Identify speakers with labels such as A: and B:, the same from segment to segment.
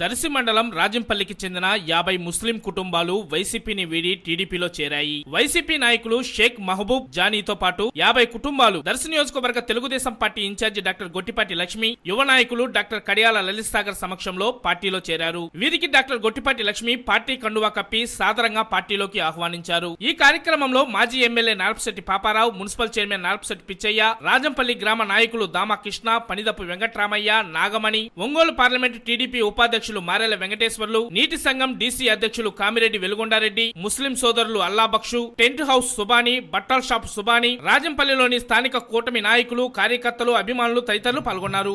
A: దర్శి మండలం రాజంపల్లికి చెందిన యాభై ముస్లిం కుటుంబాలు వైసీపీని వీడి టీడీపీలో చేరాయి. వైసీపీ నాయకులు షేక్ మహబూబ్ జానీతో పాటు యాభై కుటుంబాలు దర్శి నియోజకవర్గ Telugu Desam party incharge doctor Gottipati Lakshmi యువ నాయకులు డాక్టర్ కడియాల లలిత్ సాగర్ సమక్షంలో పార్టీలో చేరారు. వీరికి డాక్టర్ గొట్టిపాటి లక్ష్మి పార్టీ కండువా కప్పి సాదరంగా పార్టీలోకి ఆహ్వానించారు. ఈ కార్యక్రమంలో మాజీ MLA Narpasetti Paparao municipal chairman Narpasetti Pichaiah Rajampalli గ్రామ నాయకులు దామా కృష్ణ పనిదప్పు వెంకట్రామయ్య నాగమణి ఒంగోలు పార్లమెంటు టీడీపీ ఉపాధ్యక్షులు మారెల వెంకటేశ్వర్లు నీటి సంఘం డీసీ అధ్యక్షులు కామిరెడ్డి వెలుగొండారెడ్డి ముస్లిం సోదరులు అల్లాబక్షు టెంట్ హౌస్ సుబాని బట్టల షాప్ సుబాని రాజంపల్లిలోని స్థానిక కూటమి నాయకులు కార్యకర్తలు అభిమానులు తదితరులు పాల్గొన్నారు.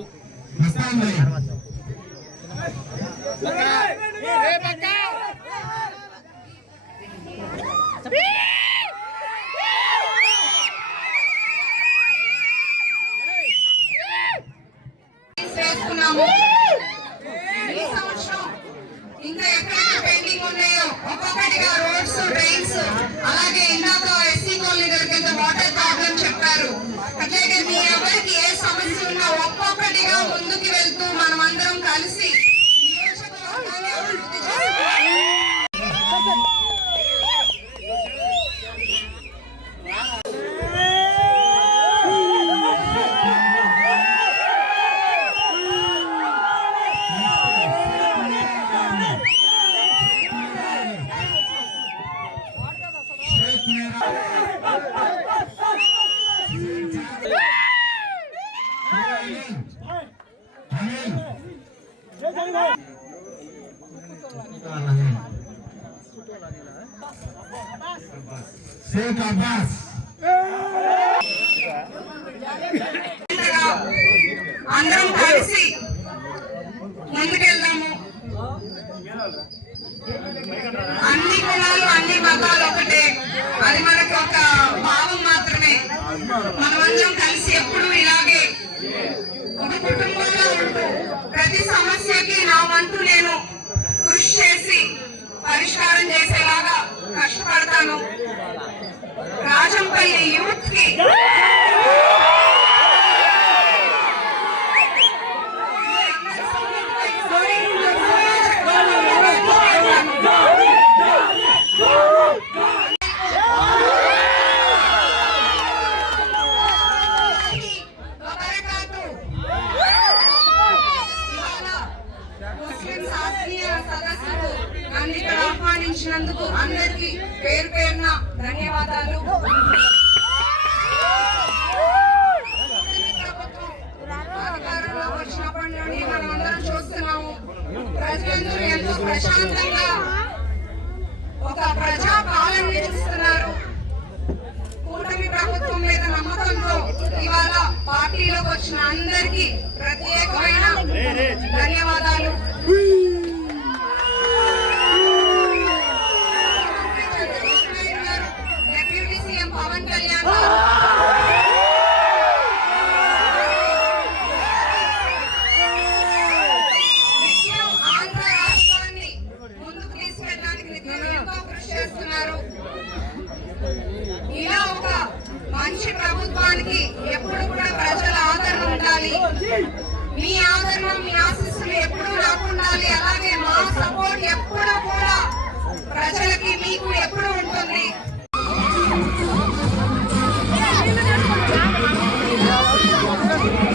B: చేసుకున్నాము I'm gonna Oh, damn.
C: Sheikh Abbas
B: ఇంతగా అందరం కలిసి ముందుకెళ్దాము. మనమందరం కలిసి ఎప్పుడు ఇలాగే ఒక కుటుంబంలో ఉంటూ ప్రతి సమస్యకి నా వంతు నేను ఆహ్వానించినందుకు అందరికీ పేరు పేరున ధన్యవాదాలు. అధికారంలో వచ్చినప్పటి నుండి మనం అందరం చూస్తున్నాము ప్రజలందరూ ఎంతో ప్రశాంతంగా ఒక ప్రజా పాలన నిర్వహిస్తున్నారు కూటమి ప్రభుత్వం మీద నమ్మకంతో ఇవాళ పార్టీలోకి వచ్చిన అందరికీ ప్రత్యేకమైన ధన్యవాదాలు